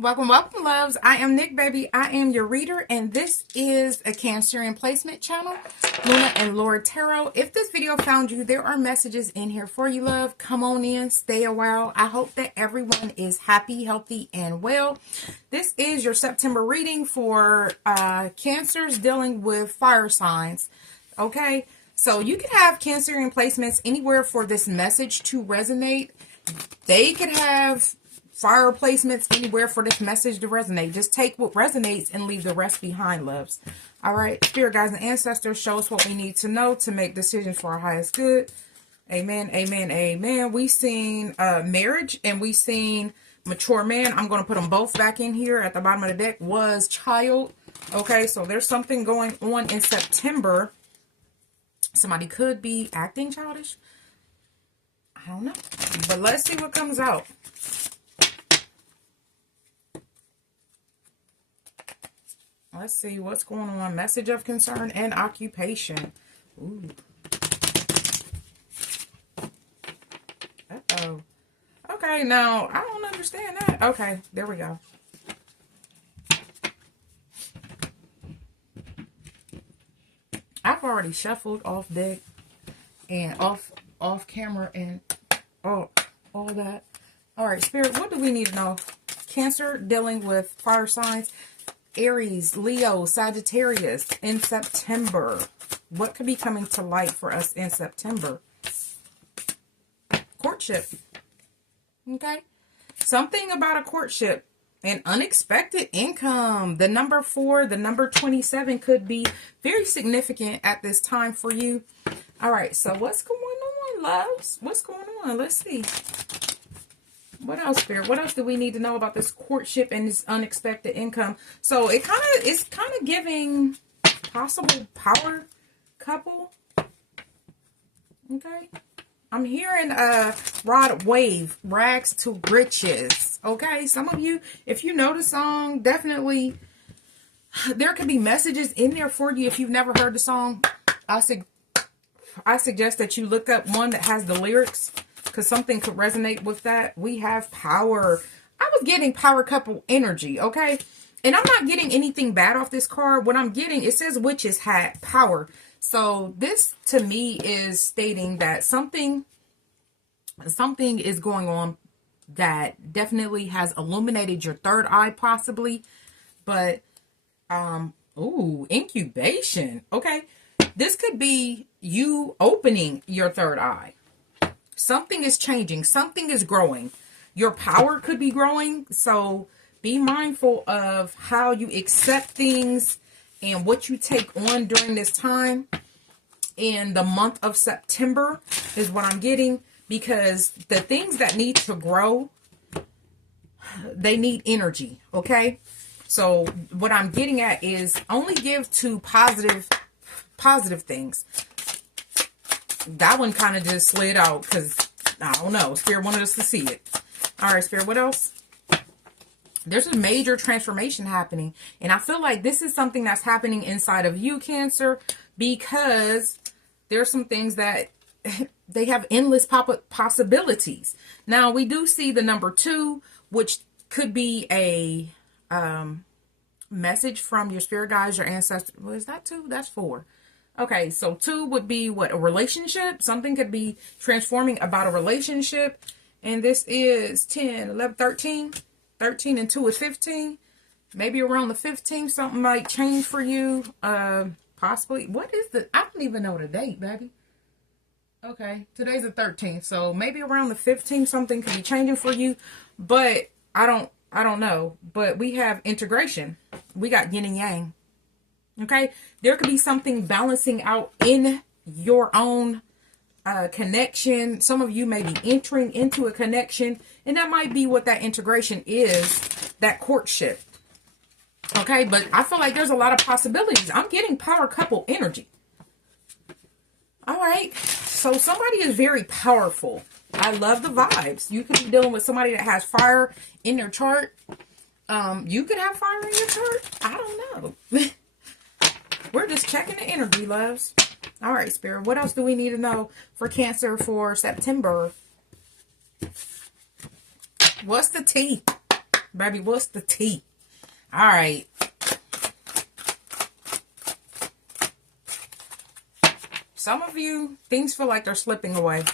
Welcome, welcome, loves. I am Nicc, baby. I am your reader, and this is a Cancerian placement channel, Luna and Lord Tarot. If this video found you, there are messages in here for you, love. Come on in, stay a while. I hope that everyone is happy, healthy, and well. This is your September reading for Cancers dealing with fire signs. Okay, so you can have Cancerian placements anywhere for this message to resonate. They could have fire placements anywhere for this message to resonate. Just take what resonates and leave the rest behind, loves. All right, spirit guides and ancestors, show us what we need to know to make decisions for our highest good. Amen, amen, amen. We seen marriage and we seen mature man. I'm going to put them both back in here at the bottom of the deck. Was child. Okay, so there's something going on in September. Somebody could be acting childish. I don't know, but let's see what comes out. Let's see what's going on. Message of concern and occupation. Ooh. Uh-oh. Okay, now, I don't understand that. Okay, there we go. I've already shuffled off deck and off camera and all that. All right, Spirit, what do we need to know? Cancer dealing with fire signs. Aries, Leo, Sagittarius in September. What could be coming to light for us in September? Courtship. Okay. Something about a courtship. An unexpected income. The number 4, the number 27 could be very significant at this time for you. All right. So what's going on, loves? What's going on? Let's see. What else, Spirit? What else do we need to know about this courtship and this unexpected income? So it's kind of giving possible power couple. Okay. I'm hearing rod wave, rags to riches. Okay. Some of you, if you know the song, definitely there could be messages in there for you. If you've never heard the song, I suggest that you look up one that has the lyrics, because something could resonate with that. We have power. I was getting power couple energy, okay? And I'm not getting anything bad off this card. What I'm getting, it says witch's hat, power. So this, to me, is stating that something is going on that definitely has illuminated your third eye, possibly. But, ooh, incubation. Okay. This could be you opening your third eye. Something is changing. Something is growing. Your power could be growing. So be mindful of how you accept things and what you take on during this time. In the month of September is what I'm getting. Because the things that need to grow, they need energy. Okay? So what I'm getting at is only give to positive things. That one kind of just slid out because, I don't know, Spirit wanted us to see it. All right, Spirit, what else? There's a major transformation happening. And I feel like this is something that's happening inside of you, Cancer, because there's some things that they have endless possibilities. Now, we do see the number 2, which could be a message from your spirit guides, your ancestors. Well, is that 2? That's 4. Okay, so 2 would be what? A relationship. Something could be transforming about a relationship. And this is 10, 11, 13. 13 and 2 is 15. Maybe around the 15th, something might change for you. Possibly. What is the... I don't even know the date, baby. Okay, today's the 13th. So maybe around the 15th, something could be changing for you. But I don't know. But we have integration. We got yin and yang. Okay, there could be something balancing out in your own connection. Some of you may be entering into a connection, and that might be what that integration is, that courtship. Okay, but I feel like there's a lot of possibilities. I'm getting power couple energy. All right, so somebody is very powerful. I love the vibes. You could be dealing with somebody that has fire in their chart. You could have fire in your chart. I don't know. We're just checking the energy, loves. All right, Spirit. What else do we need to know for Cancer for September? What's the tea? Baby, what's the tea? All right. Some of you, things feel like they're slipping away.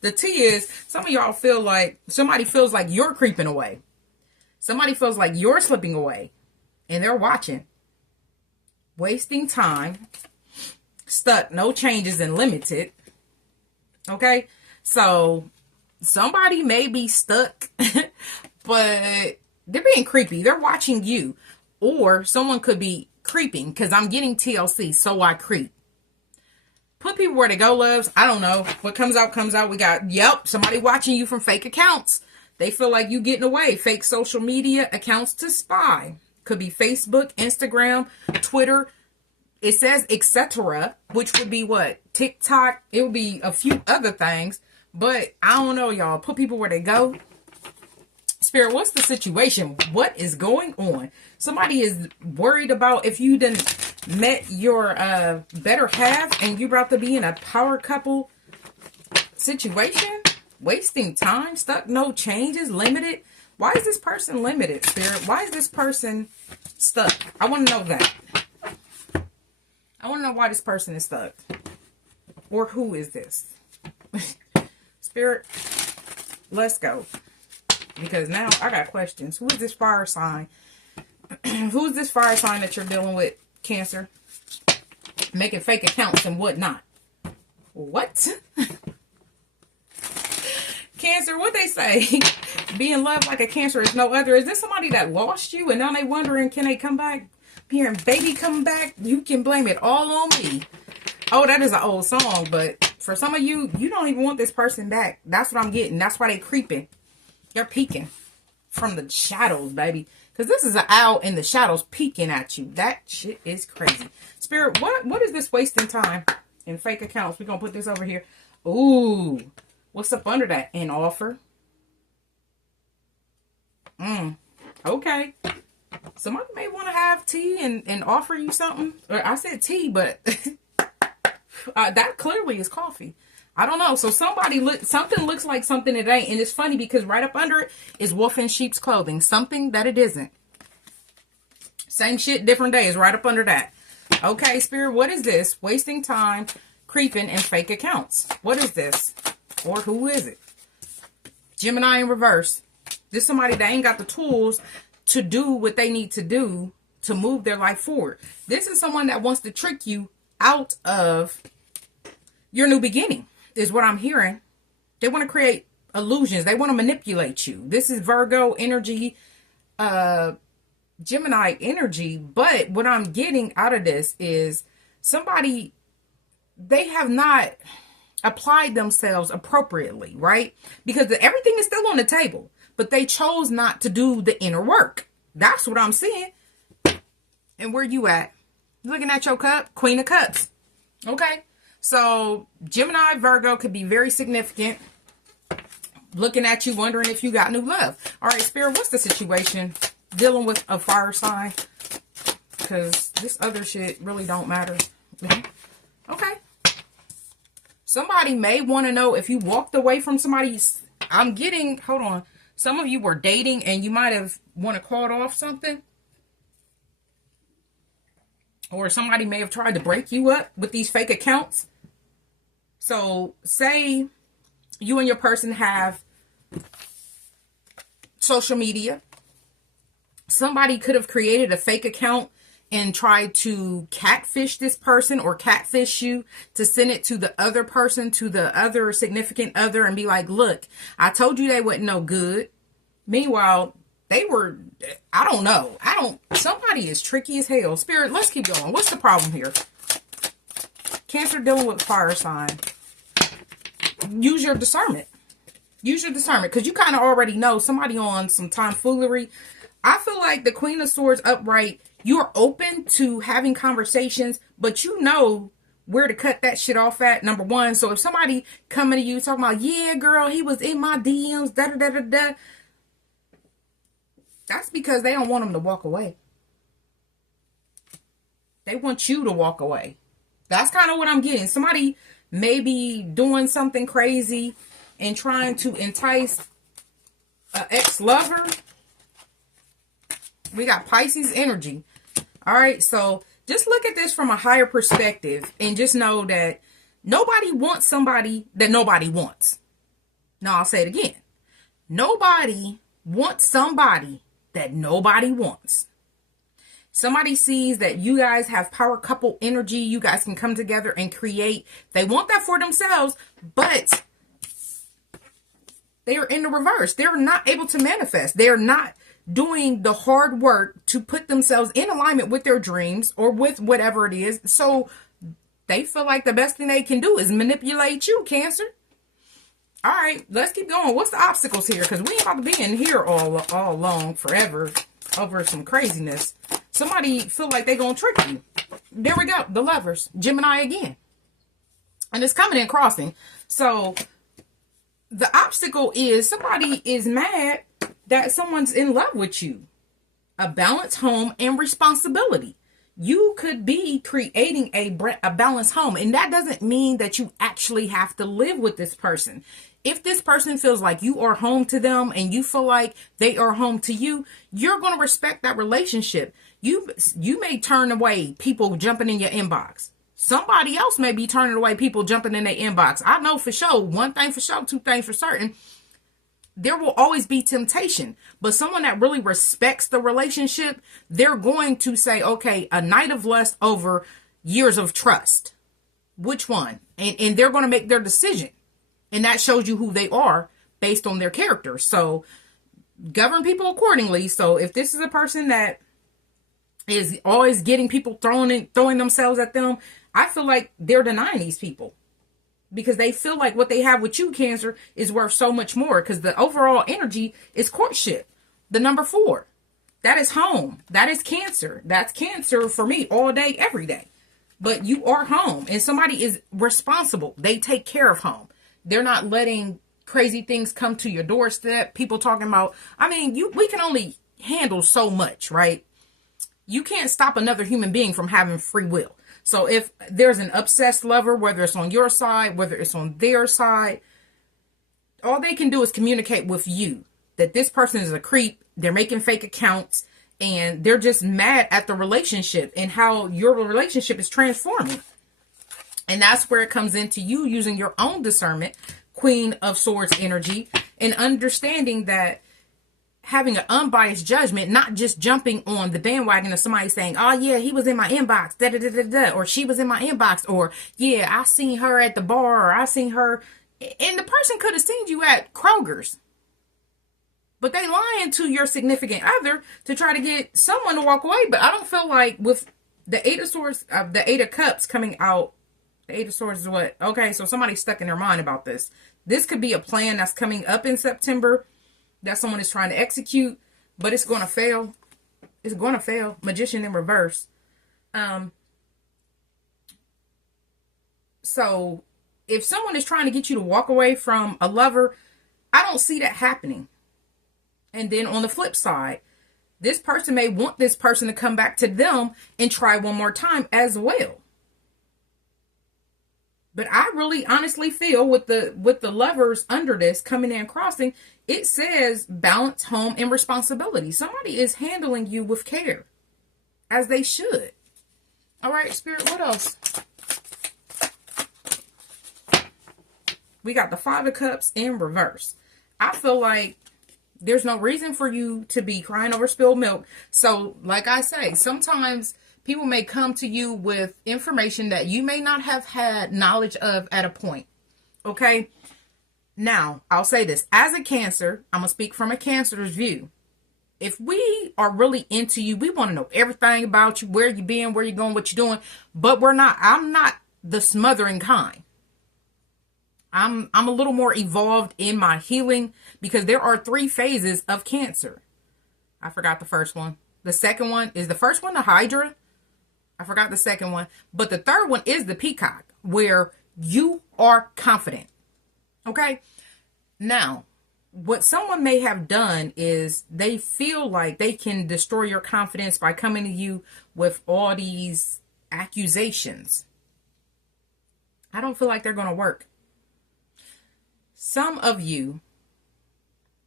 The tea is, some of y'all feel like somebody feels like you're creeping away. Somebody feels like you're slipping away. And they're watching. Wasting time. Stuck. No changes and limited. Okay? So, somebody may be stuck. But they're being creepy. They're watching you. Or someone could be creeping. Because I'm getting TLC. So I creep. Put people where they go, loves. I don't know. What comes out, comes out. We got, yep, somebody watching you from fake accounts. They feel like you getting away. Fake social media accounts to spy. Could be Facebook, Instagram, Twitter. It says etc. Which would be what? TikTok. It would be a few other things. But I don't know, y'all. Put people where they go. Spirit, what's the situation? What is going on? Somebody is worried about if you didn't met your better half and you're about to be in a power couple situation. Wasting time. Stuck. No changes. Limited. Why is this person limited, Spirit? Why is this person stuck? I want to know that. I want to know why this person is stuck. Or who is this? Spirit, let's go. Because now I got questions. Who is this fire sign? Who is this fire sign that you're dealing with, Cancer? Making fake accounts and whatnot. What? Cancer, what they say? Be in love like a Cancer is no other. Is this somebody that lost you and now they wondering, can they come back? Hearing baby come back? You can blame it all on me. Oh, that is an old song. But for some of you, you don't even want this person back. That's what I'm getting. That's why they creeping. They're peeking from the shadows, baby. Because this is an owl in the shadows peeking at you. That shit is crazy. Spirit, what is this wasting time in fake accounts? We're going to put this over here. Ooh. What's up under that? An offer. Okay. Somebody may want to have tea and offer you something. Or I said tea, but that clearly is coffee. I don't know. So something looks like something it ain't. And it's funny because right up under it is wolf in sheep's clothing. Something that it isn't. Same shit, different days. Right up under that. Okay, Spirit, what is this? Wasting time, creeping, and fake accounts. What is this? Or who is it? Gemini in reverse. This is somebody that ain't got the tools to do what they need to do to move their life forward. This is someone that wants to trick you out of your new beginning, is what I'm hearing. They want to create illusions. They want to manipulate you. This is Virgo energy, Gemini energy. But what I'm getting out of this is somebody, they have not applied themselves appropriately, right? Because everything is still on the table, but they chose not to do the inner work. That's what I'm seeing. And where you at? Looking at your cup, Queen of Cups. Okay. So Gemini, Virgo could be very significant. Looking at you, wondering if you got new love. All right, Spirit, what's the situation? Dealing with a fire sign. Because this other shit really don't matter. Okay. Somebody may want to know if you walked away from somebody. I'm getting, hold on. Some of you were dating and you might have want to call off something. Or somebody may have tried to break you up with these fake accounts. So say you and your person have social media. Somebody could have created a fake account and tried to catfish this person or catfish you to send it to the other person, to the other significant other, and be like, look, I told you they wasn't no good. Meanwhile, they were, I don't know. Somebody is tricky as hell. Spirit, let's keep going. What's the problem here? Cancer dealing with fire sign. Use your discernment. Use your discernment. Because you kind of already know somebody on some tomfoolery. I feel like the Queen of Swords upright, you're open to having conversations, but you know where to cut that shit off at, number one. So if somebody coming to you talking about, yeah, girl, he was in my DMs, da-da-da-da-da. That's because they don't want them to walk away. They want you to walk away. That's kind of what I'm getting. Somebody maybe doing something crazy and trying to entice an ex-lover. We got Pisces energy. All right, so just look at this from a higher perspective and just know that nobody wants somebody that nobody wants. Now, I'll say it again. Nobody wants somebody that nobody wants. Somebody sees that you guys have power couple energy. You guys can come together and create. They want that for themselves, but they are in the reverse. They're not able to manifest. They're not doing the hard work to put themselves in alignment with their dreams or with whatever it is. So they feel like the best thing they can do is manipulate you, Cancer. All right, let's keep going. What's the obstacles here? Because we ain't about to be in here all long forever over some craziness. Somebody feel like they gonna trick you. There we go. The Lovers. Gemini again. And it's coming in crossing. So the obstacle is somebody is mad that someone's in love with you. A balanced home and responsibility. You could be creating a balanced home. And that doesn't mean that you actually have to live with this person. If this person feels like you are home to them and you feel like they are home to you, you're going to respect that relationship. You may turn away people jumping in your inbox. Somebody else may be turning away people jumping in their inbox. I know for sure, one thing for sure, two things for certain. There will always be temptation, but someone that really respects the relationship, they're going to say, okay, a night of lust over years of trust. Which one? And they're going to make their decision. And that shows you who they are based on their character. So govern people accordingly. So if this is a person that is always getting people throwing themselves at them, I feel like they're denying these people. Because they feel like what they have with you, Cancer, is worth so much more. Because the overall energy is courtship. The number 4. That is home. That is Cancer. That's Cancer for me all day, every day. But you are home. And somebody is responsible. They take care of home. They're not letting crazy things come to your doorstep. People talking about, I mean, we can only handle so much, right? You can't stop another human being from having free will. So if there's an obsessed lover, whether it's on your side, whether it's on their side, all they can do is communicate with you that this person is a creep. They're making fake accounts and they're just mad at the relationship and how your relationship is transforming. And that's where it comes into you using your own discernment, Queen of Swords energy, and understanding that having an unbiased judgment, not just jumping on the bandwagon of somebody saying, oh yeah, he was in my inbox, da da da da da, or she was in my inbox, or yeah, I seen her at the bar, or I seen her, and the person could have seen you at Kroger's. But they lying to your significant other to try to get someone to walk away. But I don't feel like with the Eight of Swords, the Eight of Cups coming out, the Eight of Swords is what? Okay, so somebody's stuck in their mind about this. This could be a plan that's coming up in September that someone is trying to execute, but it's going to fail. It's going to fail. Magician in reverse. So if someone is trying to get you to walk away from a lover, I don't see that happening. And then on the flip side, this person may want this person to come back to them and try one more time as well. But I really honestly feel with the lovers under this coming in crossing, it says balance, home, and responsibility. Somebody is handling you with care, as they should. All right, Spirit, what else? We got the Five of Cups in reverse. I feel like there's no reason for you to be crying over spilled milk. So, like I say, sometimes people may come to you with information that you may not have had knowledge of at a point. Okay? Now, I'll say this. As a Cancer, I'm going to speak from a Cancer's view. If we are really into you, we want to know everything about you, where you been, where you going, what you're doing. But I'm not the smothering kind. I'm a little more evolved in my healing because there are 3 phases of Cancer. I forgot the first one. The second one is the first one, the Hydra. I forgot the second one. But the third one is the Peacock, where you are confident. Okay? Now, what someone may have done is they feel like they can destroy your confidence by coming to you with all these accusations. I don't feel like they're going to work. Some of you,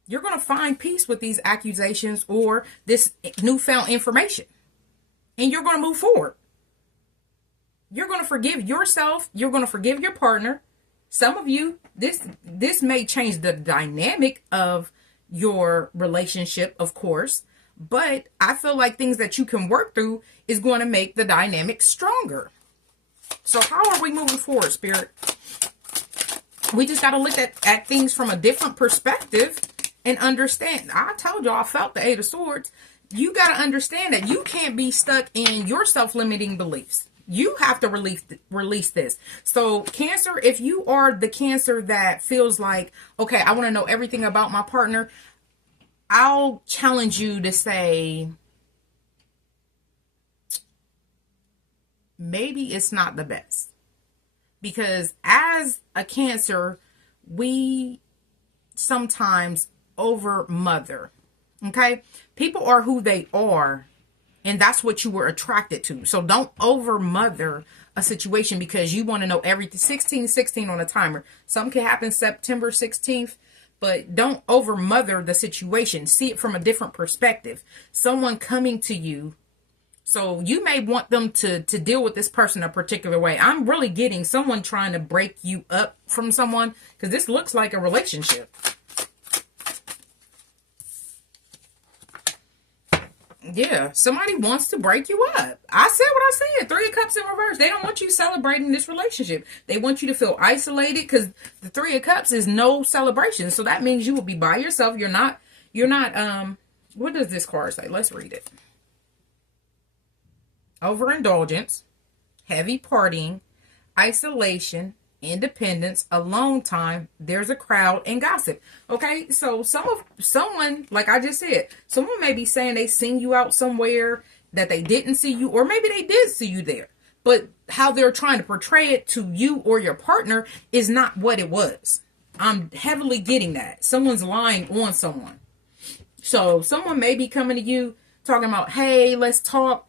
you're going to find peace with these accusations or this newfound information. And you're going to move forward. You're going to forgive yourself. You're going to forgive your partner. Some of you, this may change the dynamic of your relationship, of course. But I feel like things that you can work through is going to make the dynamic stronger. So how are we moving forward, Spirit? We just got to look at things from a different perspective and understand. I told you I felt the Eight of Swords. You got to understand that you can't be stuck in your self-limiting beliefs. You have to release this. So Cancer, if you are the Cancer that feels like, okay, I want to know everything about my partner, I'll challenge you to say, maybe it's not the best. Because as a Cancer, we sometimes over mother. Okay? People are who they are. And that's what you were attracted to. So don't over mother a situation because you want to know everything. 16 on a timer. Something can happen September 16th. But don't over mother the situation. See it from a different perspective. Someone coming to you. So you may want them to deal with this person a particular way. I'm really getting someone trying to break you up from someone. Because this looks like a relationship. Yeah, somebody wants to break you up. I said what I said. Three of Cups in reverse. They don't want you celebrating this relationship. They want you to feel isolated because the Three of Cups is no celebration. So that means you will be by yourself. You're not, what does this card say? Let's read it. Overindulgence, heavy partying, isolation, independence, alone time, there's a crowd, and gossip. Okay, so someone, like I just said, someone may be saying they seen you out somewhere that they didn't see you, or maybe they did see you there, but how they're trying to portray it to you or your partner is not what it was. I'm heavily getting that. Someone's lying on someone. So someone may be coming to you talking about, hey, let's talk.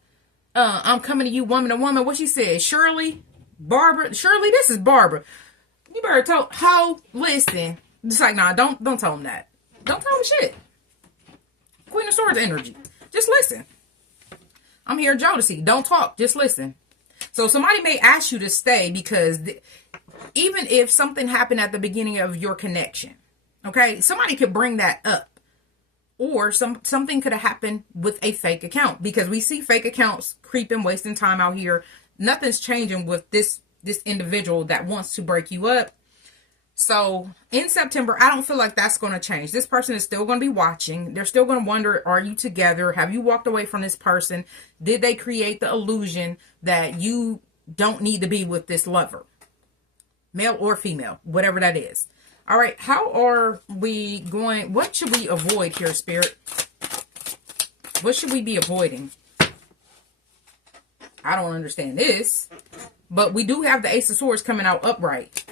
I'm coming to you woman to woman. What she said, Shirley? Barbara, Shirley, this is Barbara. You better tell how. Listen, it's like, nah, don't tell him that. Don't tell him shit. Queen of Swords energy. Just listen. I'm here, Jodeci. Don't talk. Just listen. So somebody may ask you to stay because even if something happened at the beginning of your connection, okay, somebody could bring that up, or something could have happened with a fake account because we see fake accounts creeping, wasting time out here. Nothing's changing with this individual that wants to break you up. So in September, I don't feel like that's going to change. This person is still going to be watching. They're still going to wonder, are you together? Have you walked away from this person? Did they create the illusion that you don't need to be with this lover? Male or female, whatever that is. All right, how are we going? What should we avoid here, Spirit? What should we be avoiding? I don't understand this, but we do have the Ace of Swords coming out upright.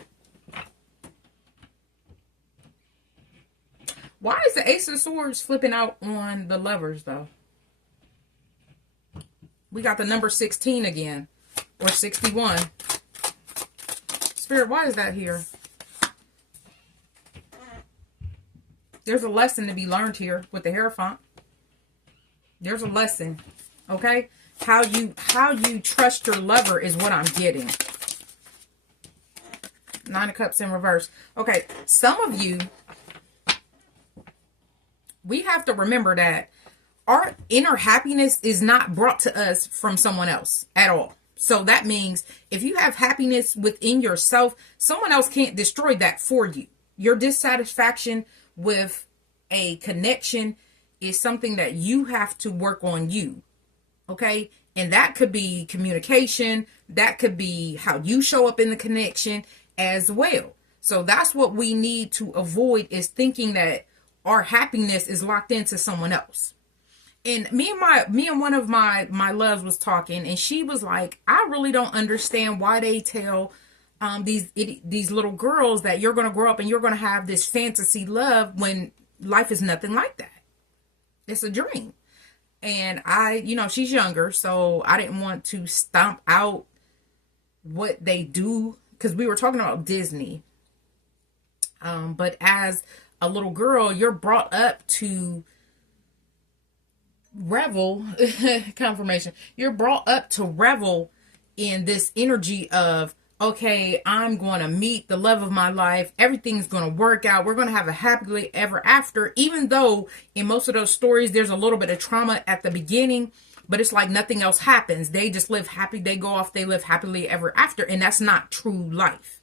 Why is the Ace of Swords flipping out on the Lovers, though? We got the number 16 again, or 61. Spirit, why is that here? There's a lesson to be learned here with the Hierophant. There's a lesson, okay? How you trust your lover is what I'm getting. Nine of Cups in reverse. Okay, some of you, we have to remember that our inner happiness is not brought to us from someone else at all. So that means if you have happiness within yourself, someone else can't destroy that for you. Your dissatisfaction with a connection is something that you have to work on you. Okay. And that could be communication. That could be how you show up in the connection as well. So that's what we need to avoid, is thinking that our happiness is locked into someone else. And me and one of my loves was talking, and she was like, I really don't understand why they tell these little girls that you're going to grow up and you're going to have this fantasy love when life is nothing like that. It's a dream. And she's younger, so I didn't want to stomp out what they do because we were talking about Disney. But as a little girl, you're brought up to revel, confirmation, you're brought up to revel in this energy of, okay, I'm going to meet the love of my life. Everything's going to work out. We're going to have a happily ever after, even though in most of those stories, there's a little bit of trauma at the beginning, but it's like nothing else happens. They just live happy. They go off. They live happily ever after. And that's not true life.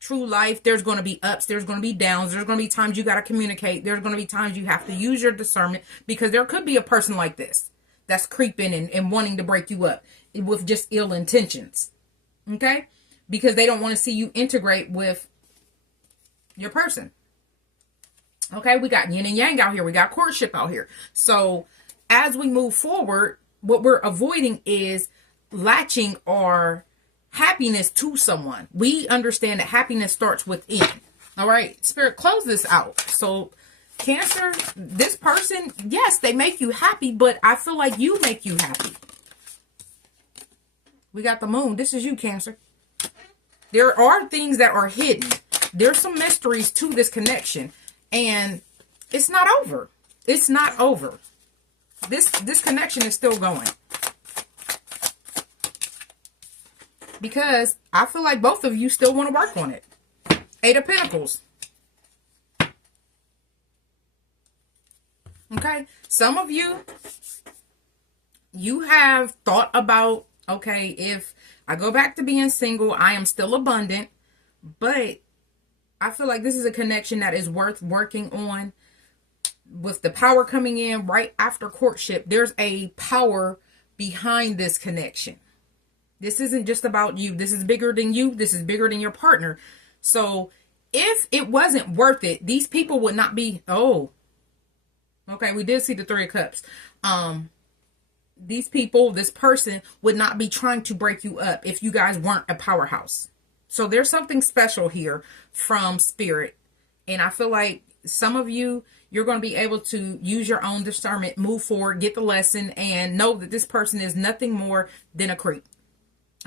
True life, there's going to be ups, there's going to be downs, there's going to be times you got to communicate, there's going to be times you have to use your discernment, because there could be a person like this that's creeping and wanting to break you up with just ill intentions, okay? Because they don't want to see you integrate with your person. Okay, we got yin and yang out here, we got courtship out here. So as we move forward, what we're avoiding is latching our happiness to someone. We understand that happiness starts within. All right, Spirit, close this out. So Cancer, this person, yes, they make you happy, but I feel like you make you happy. We got the Moon. This is you, Cancer. There are things that are hidden. There's some mysteries to this connection, and it's not over. It's not over. This connection is still going. Because I feel like both of you still want to work on it. 8 of Pentacles. Okay. Some of you, you have thought about, okay, if I go back to being single, I am still abundant. But I feel like this is a connection that is worth working on. With the power coming in right after courtship, there's a power behind this connection. This isn't just about you. This is bigger than you. This is bigger than your partner. So if it wasn't worth it, these people would not be, okay, we did see the 3 of Cups. These people, this person would not be trying to break you up if you guys weren't a powerhouse. So there's something special here from Spirit. And I feel like some of you, you're going to be able to use your own discernment, move forward, get the lesson, and know that this person is nothing more than a creep.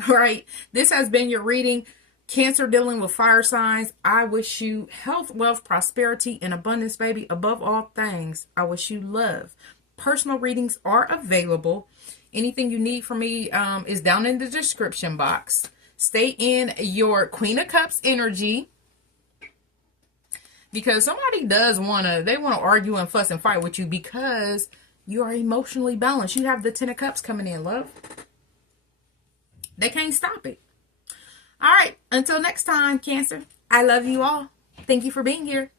All right, this has been your reading. Cancer, dealing with fire signs. I wish you health, wealth, prosperity, and abundance, baby. Above all things, I wish you love. Personal readings are available. Anything you need from me is down in the description box. Stay in your Queen of Cups energy, because somebody does they want to argue and fuss and fight with you because you are emotionally balanced. You have the 10 of Cups coming in, love. They can't stop it. All right. Until next time, Cancer. I love you all. Thank you for being here.